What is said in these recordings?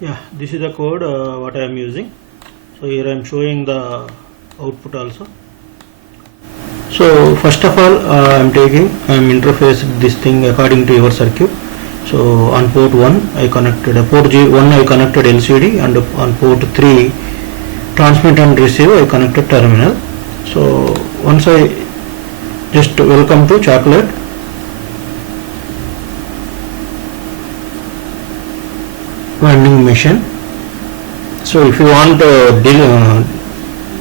Yeah, this is the code what I am using. So here I am showing the output also. So first of all I am interfacing this thing according to your circuit. So on port 1 I connected port G1 I connected LCD, and on port 3 transmit and receive I connected terminal. So once I just welcome to Chocolate vending machine. So if you want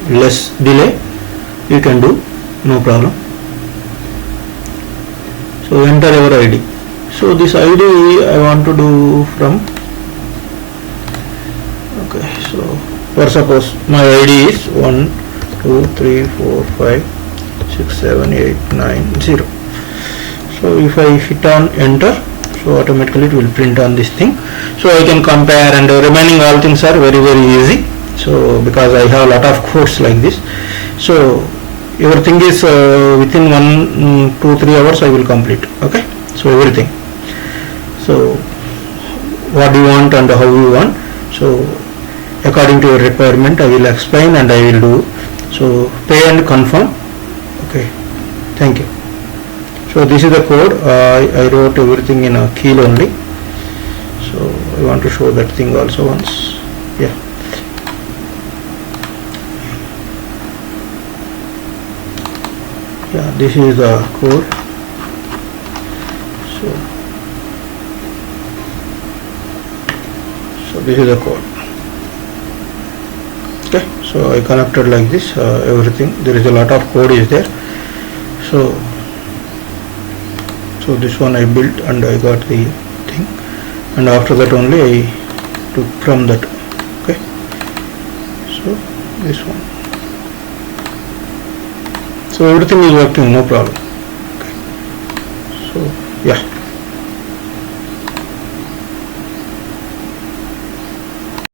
less delay, you can do, no problem. So enter your ID. So this ID I want to do from, okay, so for suppose my ID is 1 2 3 4 5 6 7 8 9 0. So if I hit on enter, so automatically it will print on this thing. So I can compare, and remaining all things are very easy. So because I have a lot of codes like this, so everything is within 1 2 3 hours I will complete. Okay, so everything. So what do you want and how you want, so according to your requirement I will explain and I will do. So pay and confirm. Okay, thank you. So this is the code. I wrote everything in a Keil only. So I want to show that thing also once. Yeah. Yeah, this is the code. So this is the code. Okay, so I connected like this, everything. There is a lot of code is there. So this one I built and I got the thing, and after that only I took from that. Okay, so this one. So everything is working, no problem. Okay, so yeah.